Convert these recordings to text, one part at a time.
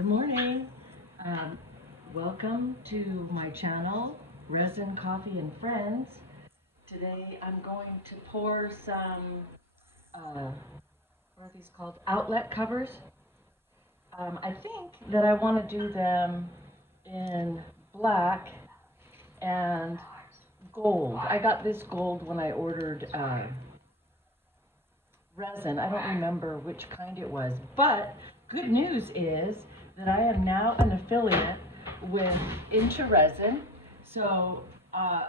Good morning. Um, Welcome to my channel, Resin Coffee and Friends. Today I'm going to pour some, what are these called? Outlet covers. I think that I want to do them in black and gold. I got this gold when I ordered resin. I don't remember which kind it was, but good news is that I am now an affiliate with Into Resin. So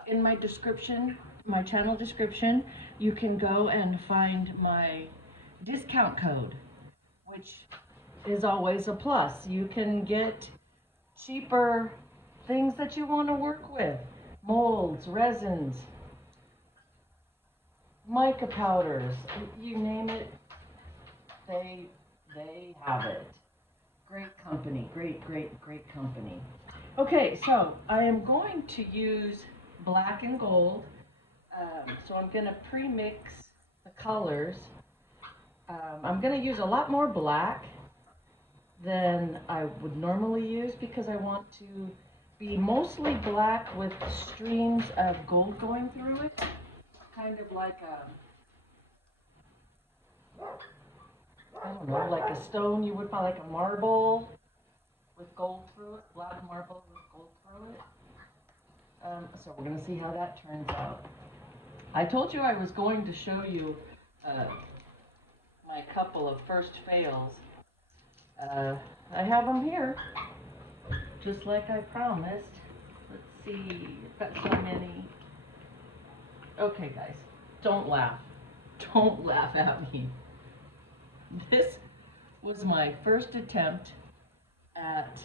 in my description, my channel description, you can go and find my discount code, which is always a plus. You can get cheaper things that you want to work with, molds, resins, mica powders, you name it, they they have it. Great company, great company. Okay, so I am going to use black and gold. So I'm going to pre-mix the colors. I'm going to use a lot more black than I would normally use because I want to be mostly black with streams of gold going through it. Kind of like I don't know, like a stone you would find, like a marble with gold through it, black marble with gold through it. So we're going to see how that turns out. I told you I was going to show you my couple of first fails. I have them here, just like I promised. Let's see, I've got so many. Okay, guys, don't laugh. Don't laugh at me. This was my first attempt at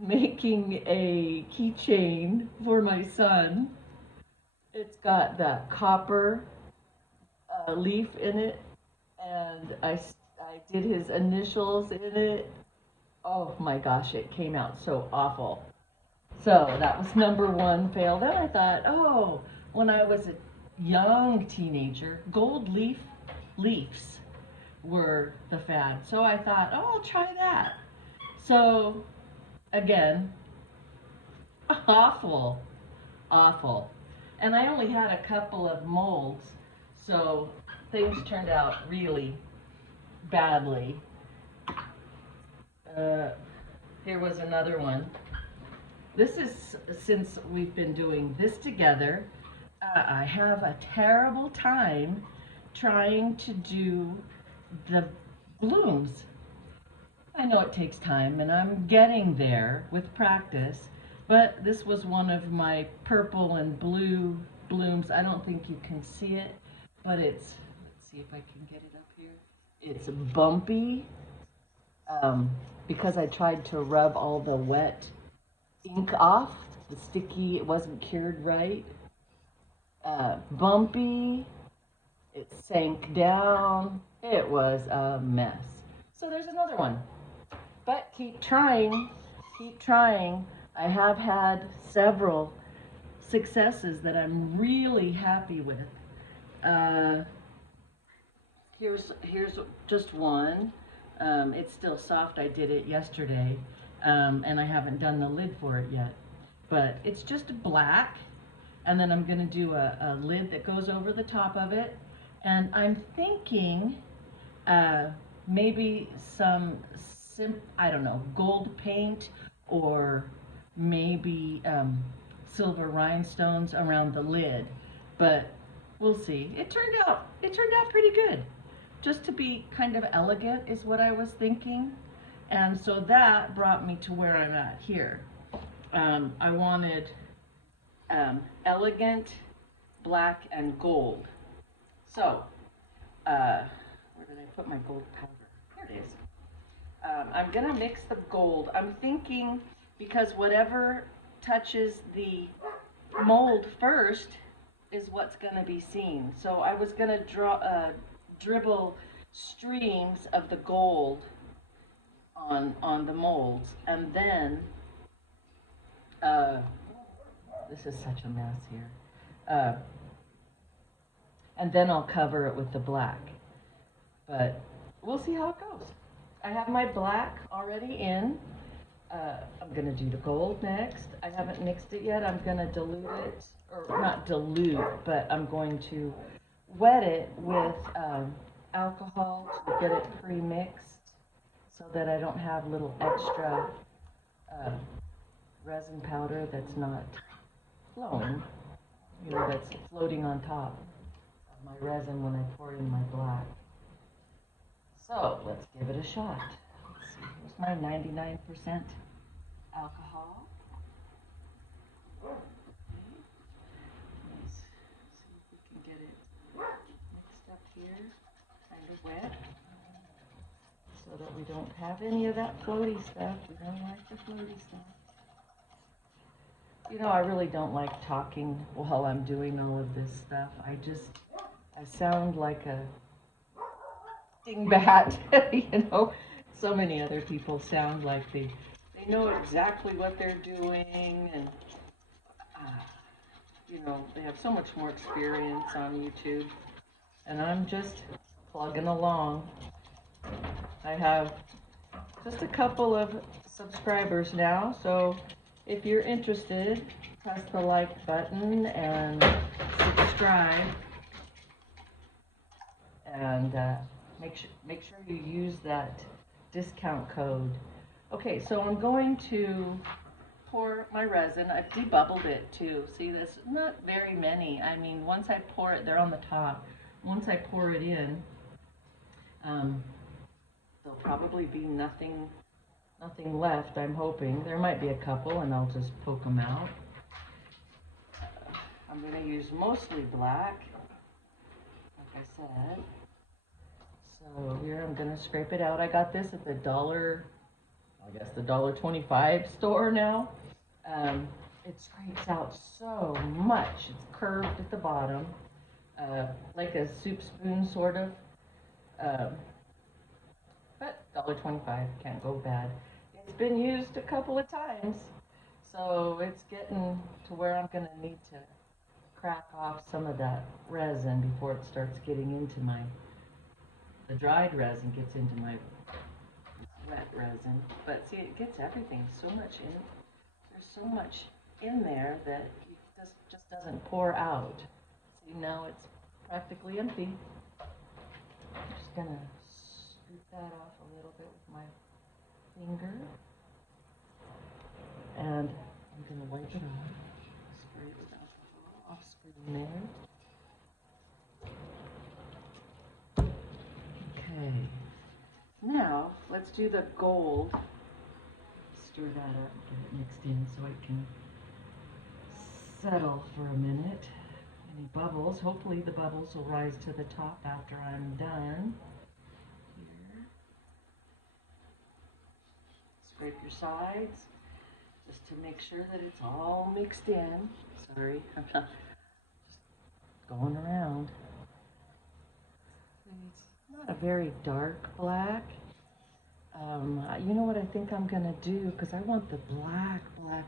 making a keychain for my son. It's got that copper leaf in it, and I did his initials in it. Oh my gosh, it came out so awful. So that was number one fail. Then I thought, oh, when I was a young teenager, gold leaves were the fad. So I thought, oh, I'll try that. So again, awful, awful. And I only had a couple of molds, so things turned out really badly. Uh, Here was another one. This is since we've been doing this together. I have a terrible time trying to do the blooms. I know it takes time, and I'm getting there with practice, but this was one of my purple and blue blooms. I don't think you can see it, but let's see if I can get it up here. It's bumpy because I tried to rub all the wet ink off, the sticky, it wasn't cured right. Bumpy, it sank down, it was a mess. So there's another one. But keep trying, keep trying. I have had several successes that I'm really happy with. Uh, here's just one. It's still soft. I did it yesterday, and I haven't done the lid for it yet. But it's just black, and then I'm going to do a lid that goes over the top of it. And I'm thinking maybe some I don't know, gold paint or maybe silver rhinestones around the lid, but we'll see. It turned out pretty good. Just to be kind of elegant is what I was thinking, and so that brought me to where I'm at here. I wanted elegant, black, and gold. So, where did I put my gold powder? Here it is. I'm going to mix the gold. I'm thinking because whatever touches the mold first is what's going to be seen. So I was going to dribble streams of the gold on the molds, and then this is such a mess here. And then I'll cover it with the black. But we'll see how it goes. I have my black already in. I'm gonna do the gold next. I haven't mixed it yet. I'm gonna dilute it, or not dilute, but I'm going to wet it with alcohol to get it pre-mixed so that I don't have little extra uh, resin powder that's not flowing, that's floating on top of my resin when I pour in my black. So let's give it a shot. Let's see, here's my 99% alcohol. Let's see if we can get it mixed up here, kind of wet, so that we don't have any of that floaty stuff. We don't like the floaty stuff. I really don't like talking while I'm doing all of this stuff. I sound like a dingbat. So many other people sound like they know exactly what they're doing, and they have so much more experience on YouTube, and I'm just plugging along. I have just a couple of subscribers now, so if you're interested, press the like button and subscribe, and make sure you use that discount code. Okay, so I'm going to pour my resin. I've debubbled it too. See, this not very many. I mean, once I pour it, they're on the top. Once I pour it in, there'll probably be nothing left. I'm hoping there might be a couple, and I'll just poke them out. I'm going to use mostly black, like I said. So here I'm going to scrape it out. I got this at the $1.25 store now. It scrapes out so much. It's curved at the bottom, like a soup spoon sort of. But $1.25 can't go bad. It's been used a couple of times, so it's getting to where I'm going to need to crack off some of that resin before it starts getting into the dried resin gets into my wet resin. But see, it gets everything so much in. There's so much in there that it just doesn't pour out. See, now it's practically empty. I'm just going to scoop that off a little bit with my finger. And I'm going to wipe it off. Spray it with alcohol off screen there. Okay. Now, let's do the gold. Stir that up, get it mixed in so it can settle for a minute. Any bubbles, hopefully the bubbles will rise to the top after I'm done. Here. Scrape your sides just to make sure that it's all mixed in. Sorry, I'm not just going around. It's not a very dark black. You know what I think I'm gonna do, because I want the black. I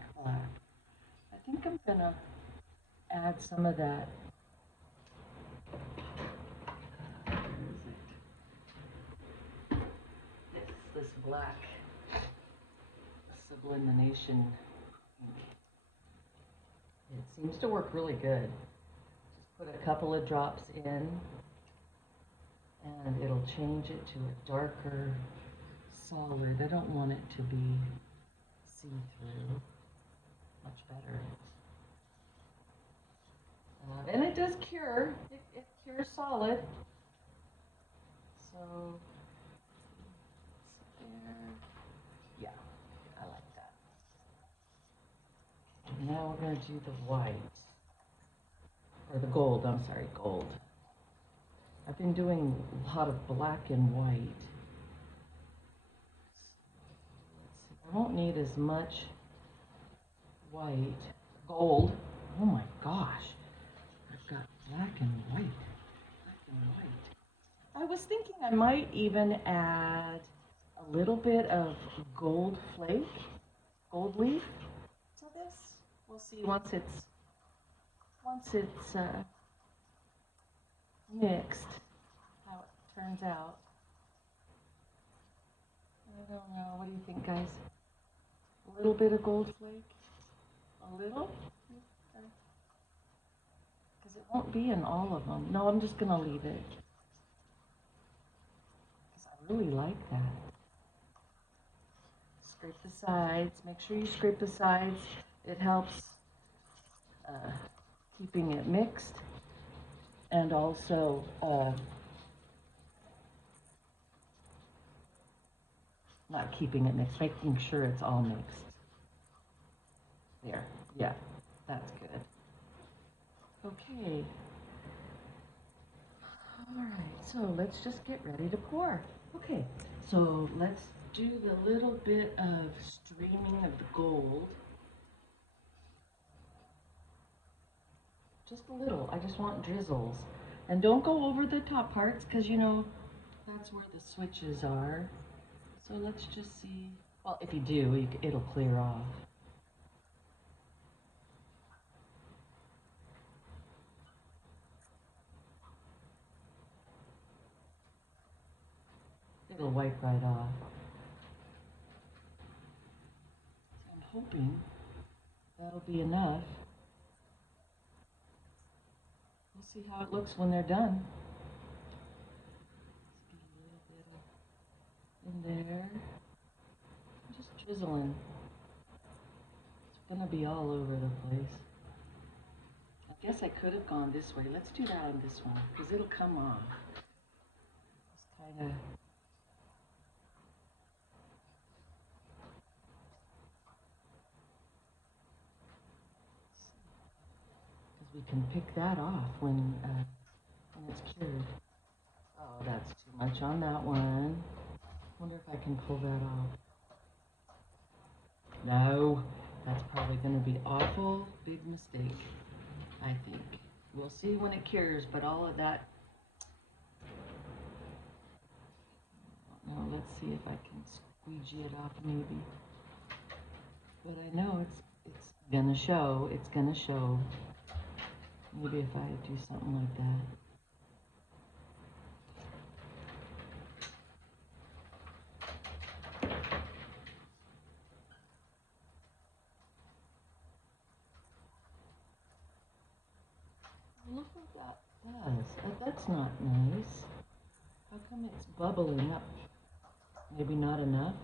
think I'm gonna add some of that. Where is it? It's this black sublimation. It seems to work really good. Just put a couple of drops in, and it'll change it to a darker solid. I don't want it to be see-through. Much better. And it does cure. It cures solid. So, yeah, I like that. And now we're going to do the white. Or the gold, I'm sorry, gold. I've been doing a lot of black and white. I won't need as much white. Gold. Oh my gosh. I've got black and white. I was thinking I might even add a little bit of gold flake, gold leaf to this. We'll see once it's mixed, how it turns out. don't know. What do you think, guys? A little bit of gold flake? A little? Because it won't be in all of them. No, I'm just going to leave it. Because I really like that. Scrape the sides. Make sure you scrape the sides. It helps keeping it mixed. And also not keeping it mixed, making sure it's all mixed. There, yeah, that's good. Okay. All right, so let's just get ready to pour. Okay, so let's do the little bit of streaming of the gold. Just a little, I just want drizzles. And don't go over the top parts because you know, that's where the switches are. So let's just see. Well, if you do, it'll clear off. It'll wipe right off. So I'm hoping that'll be enough. We'll see how it looks when they're done. Let's get a little bit in there. Just drizzling. It's gonna be all over the place. I guess I could have gone this way. Let's do that on this one, because it'll come off. Just kind of. Because we can pick that off when it's cured. Oh, that's too much on that one. Wonder if I can pull that off. No, that's probably going to be awful big mistake, I think. We'll see when it cures, but all of that. Now let's see if I can squeegee it off maybe. But I know it's gonna show. It's gonna show. Maybe if I do something like that. Look what that does. That's not nice. How come it's bubbling up? Maybe not enough?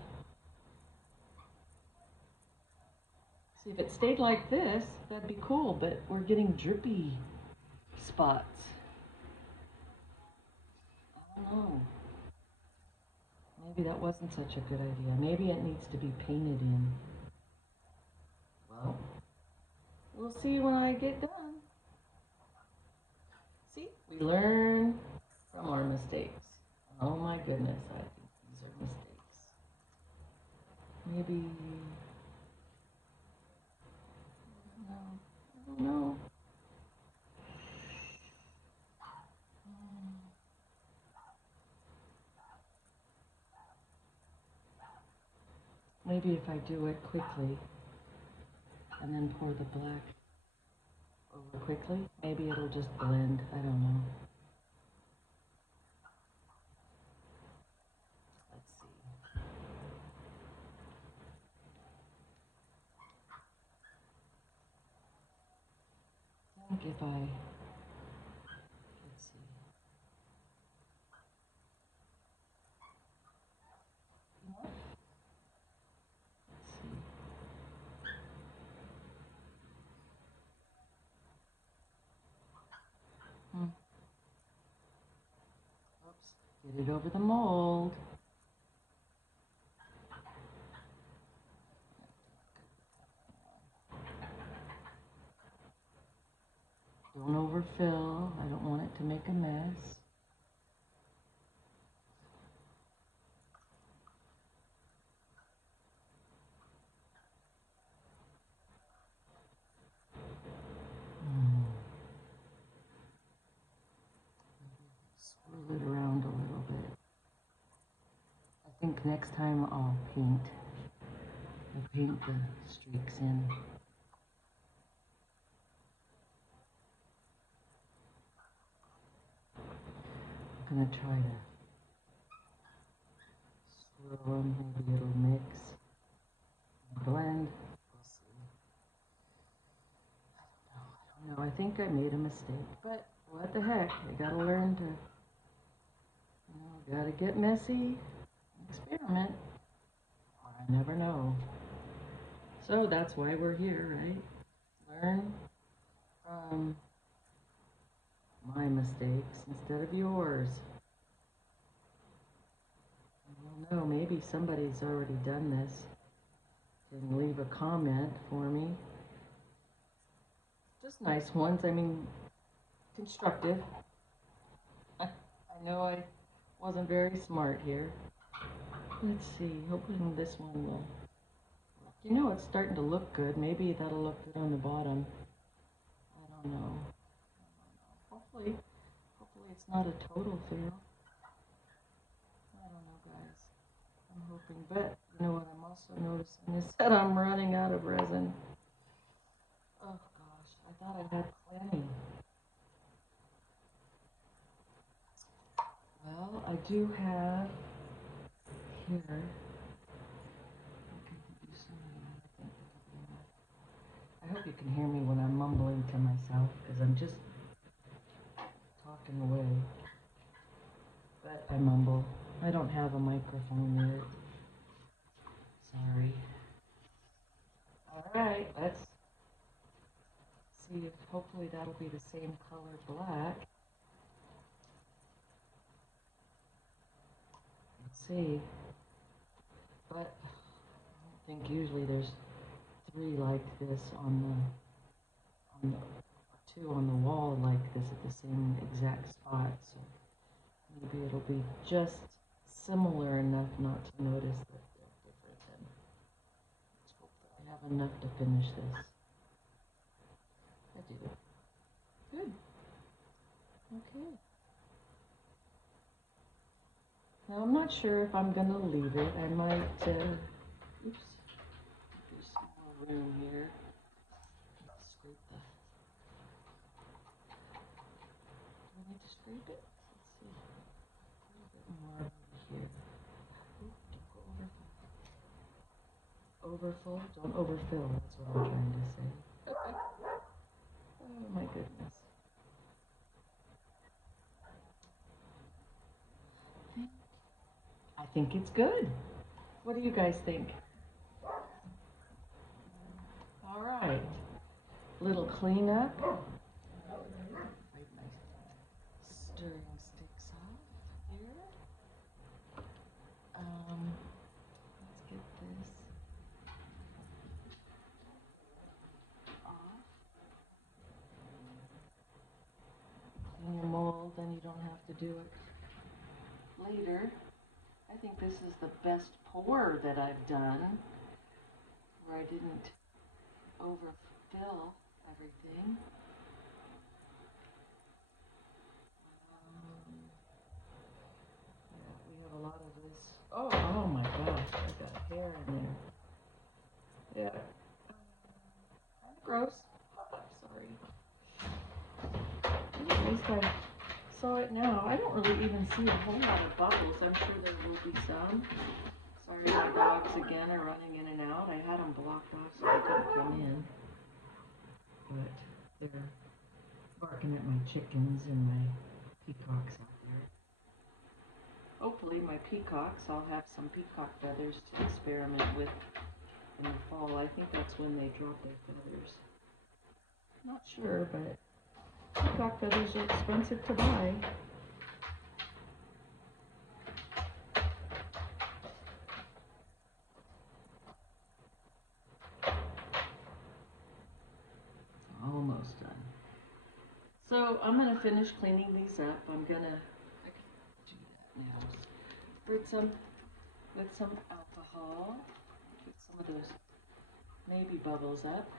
See, if it stayed like this, that'd be cool, but we're getting drippy spots. I don't know. Maybe that wasn't such a good idea. Maybe it needs to be painted in. Well, we'll see when I get done. See, we learn from our mistakes. Oh my goodness, I think these are mistakes. Maybe, I don't know. Maybe if I do it quickly and then pour the black over quickly, maybe it'll just blend. I don't know. Let's see. I think if I, let's see. Enough? Let's see. Oops. Get it over the mold. Don't overfill. I don't want it to make a mess. Swirl it around a little bit. I think next time I'll paint the streaks in. I'm gonna try to throw them, maybe it'll mix and blend. We'll see. I don't know. I think I made a mistake, but what the heck? I gotta learn to, gotta get messy, experiment, or I never know. So that's why we're here, right? Learn from my mistakes instead of yours. I don't know, maybe somebody's already done this. Can leave a comment for me. Just nice ones, I mean, constructive. I know I wasn't very smart here. Let's see, hoping this one will. You know, it's starting to look good. Maybe that'll look good on the bottom. I don't know. Hopefully it's not a total fail. I don't know, guys. I'm hoping, but you know what I'm also noticing is that I'm running out of resin. Oh gosh, I thought I had plenty. Well, I do have here. I hope you can hear me when I'm mumbling to myself, because I'm just talking away. But I mumble. I don't have a microphone yet. Sorry. Alright, let's see if hopefully that'll be the same color black. Let's see. But I think usually there's 3 like this on the 2 on the wall like this at the same exact spot, so maybe it'll be just similar enough not to notice that they're different. And let's hope that I have enough to finish this. I do. Good. Okay. Now I'm not sure if I'm gonna leave it. I might, oops, there's some more room here. Scrape the, do I need to scrape it? Let's see, a little bit more over here. Ooh, don't go overfull. Overfull, don't overfill, that's what I'm trying to say. Oh my goodness. I think it's good. What do you guys think? All right. Little cleanup. Wipe my stirring sticks off here. Let's get this off. Clean your mold, then you don't have to do it later. I think this is the best pour that I've done, where I didn't overfill everything. Yeah, we have a lot of this. Oh my gosh, I've got hair in there. Yeah. Kind of gross. Sorry. At least I saw it now. I don't really even see a whole lot of bubbles. I'm sure there will be some. Sorry, my dogs again are running in and out. I had them blocked off so they couldn't come in. But they're barking at my chickens and my peacocks out there. Hopefully my peacocks, I'll have some peacock feathers to experiment with in the fall. I think that's when they drop their feathers. Not sure, but peacock feathers are expensive to buy. Almost done. So I'm going to finish cleaning these up. I can do that now. Spritz them with some alcohol. Get some of those maybe bubbles up.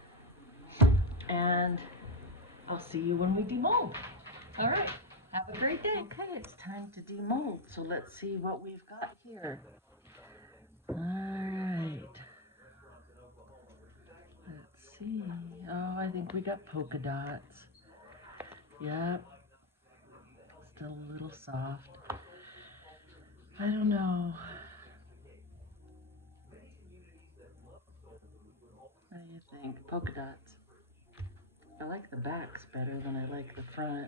And I'll see you when we demold. All right. Have a great day. Okay, it's time to demold. So let's see what we've got here. All right. Let's see. Oh, I think we got polka dots. Yep. Still a little soft. I don't know. do you think? Polka dots. I like the backs better than I like the front.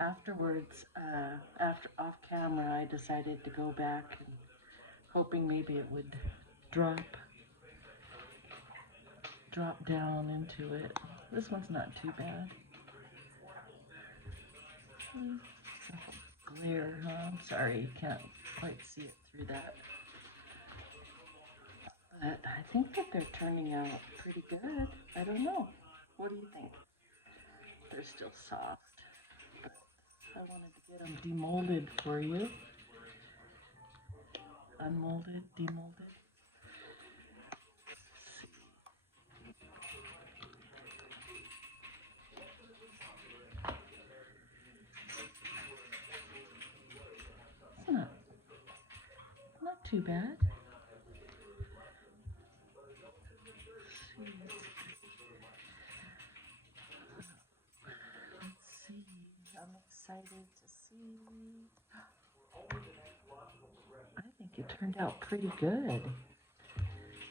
Afterwards, after off camera, I decided to go back and hoping maybe it would drop down into it. This one's not too bad. Glare, huh? I'm sorry, you can't quite see it through that. But I think that they're turning out pretty good. I don't know. What do you think? They're still soft. But I wanted to get them demolded for you. Unmolded, demolded. It's not too bad. Let's see. I'm excited to see. I think it turned out pretty good.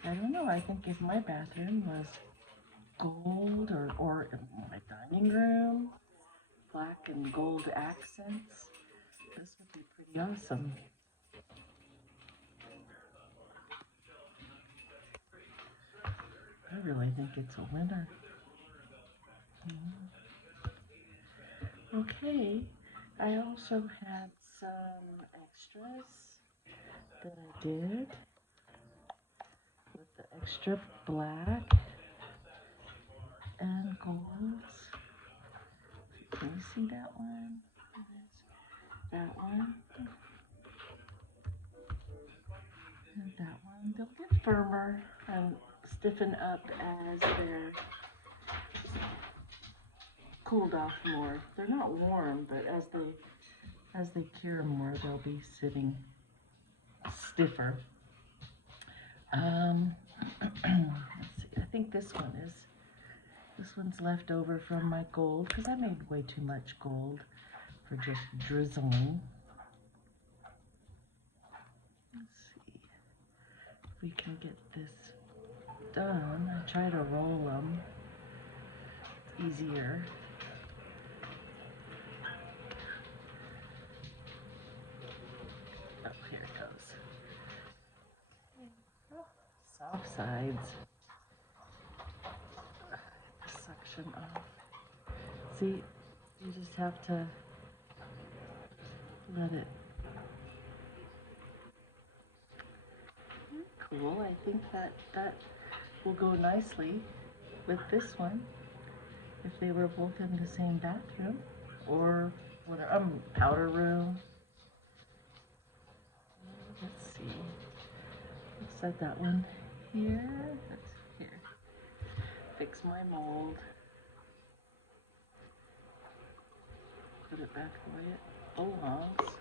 I don't know. I think if my bathroom was gold or my dining room, black and gold accents, this would be pretty awesome. I really think it's a winner. Okay, I also had some extras that I did with the extra black and golds. Can you see that one? That one. And that one. They'll get firmer and stiffen up as they're cooled off more. They're not warm, but as they cure more, they'll be sitting stiffer. Let's see. I think this one's left over from my gold because I made way too much gold for just drizzling. Let's see if we can get this done. I try to roll them. It's easier. Oh, here it goes. Oh, soft sides. Suction off. See, you just have to let it. Cool. I think that will go nicely with this one if they were both in the same bathroom or whatever, powder room. Let's see. I'll set that one here. That's here. Fix my mold. Put it back the way it belongs.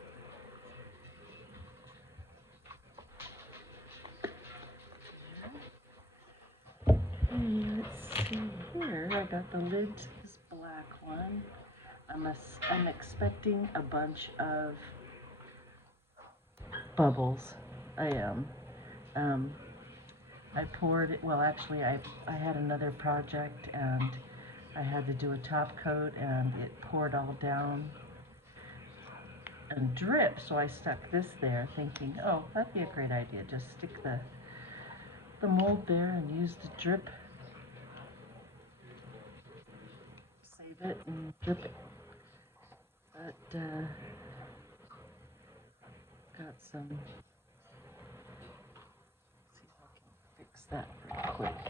Let's see here. I got the lid to this black one. I'm expecting a bunch of bubbles. I am. I poured, well actually I had another project and I had to do a top coat and it poured all down and dripped, so I stuck this there thinking, oh, that'd be a great idea. Just stick the mold there and use the drip. Save it and drip it. But got some. See if I can fix that real quick.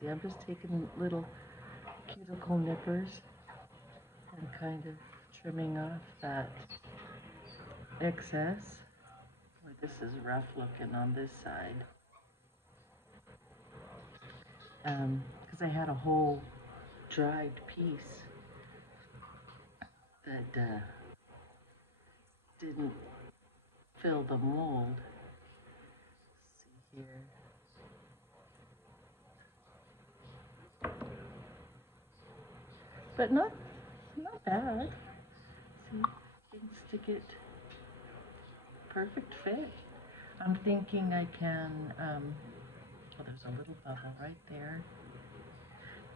See, I'm just taking little cuticle nippers and kind of trimming off that excess. Boy, this is rough looking on this side. Because I had a whole dried piece that didn't fill the mold. Let's see here. but not bad. See, things to get perfect fit. I'm thinking I can, oh, there's a little bubble right there.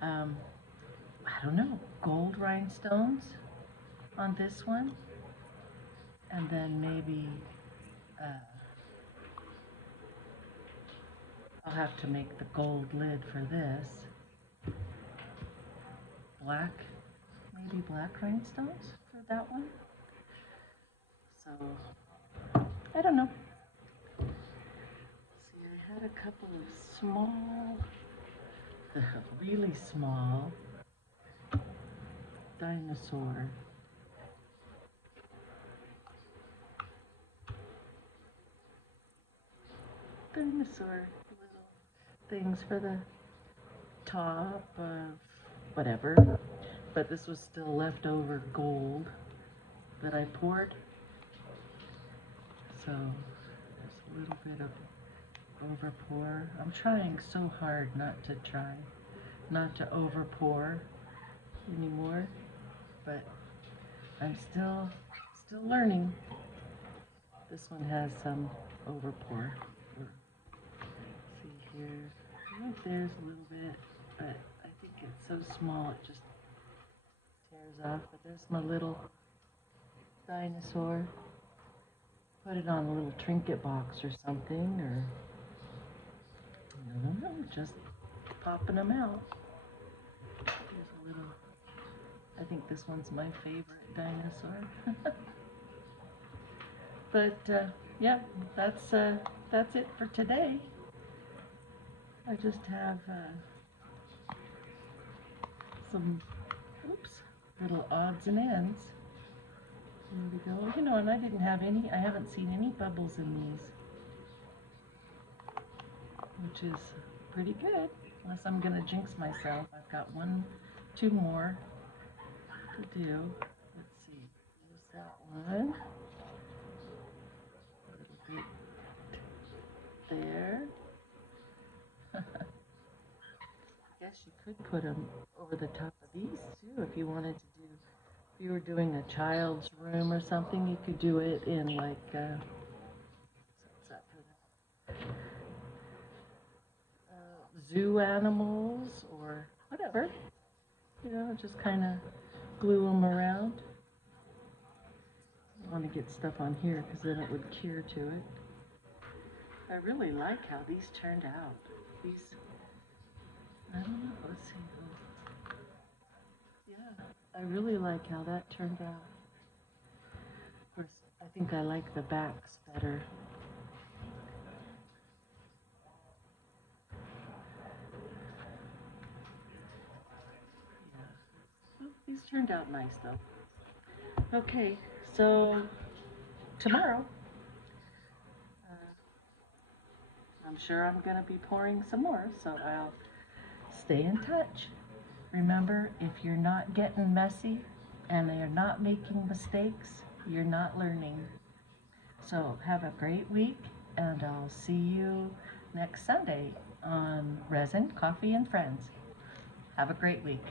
I don't know, gold rhinestones on this one. And then maybe I'll have to make the gold lid for this. Black, maybe black rhinestones for that one. So, I don't know. See, I had a couple of small, really small dinosaur little things for the top of whatever, but this was still leftover gold that I poured, so there's a little bit of over pour. I'm trying so hard not to over pour anymore, but I'm still learning. This one has some over pour. See here, I think there's a little bit, but I think it's so small it just tears off. But there's my little dinosaur. Put it on a little trinket box or something, or I don't know, just popping them out. There's a little, I think this one's my favorite dinosaur. But yeah, that's it for today. I just have some, little odds and ends. There we go. You know, and I haven't seen any bubbles in these, which is pretty good, unless I'm gonna jinx myself. I've got 2 more to do. Let's see, use that one. A little bit there. Guess you could put them over the top of these too if you wanted to do. If you were doing a child's room or something, you could do it in like what's that for the zoo animals or whatever. You know, just kind of glue them around. I want to get stuff on here because then it would cure to it. I really like how these turned out. I don't know, let's see. Yeah, I really like how that turned out. Of course, I think I like the backs better. Yeah. Well, these turned out nice though. Okay, so tomorrow, I'm sure I'm going to be pouring some more, so I'll stay in touch. Remember, if you're not getting messy and you're not making mistakes, you're not learning. So have a great week, and I'll see you next Sunday on Resin, Coffee, and Friends. Have a great week.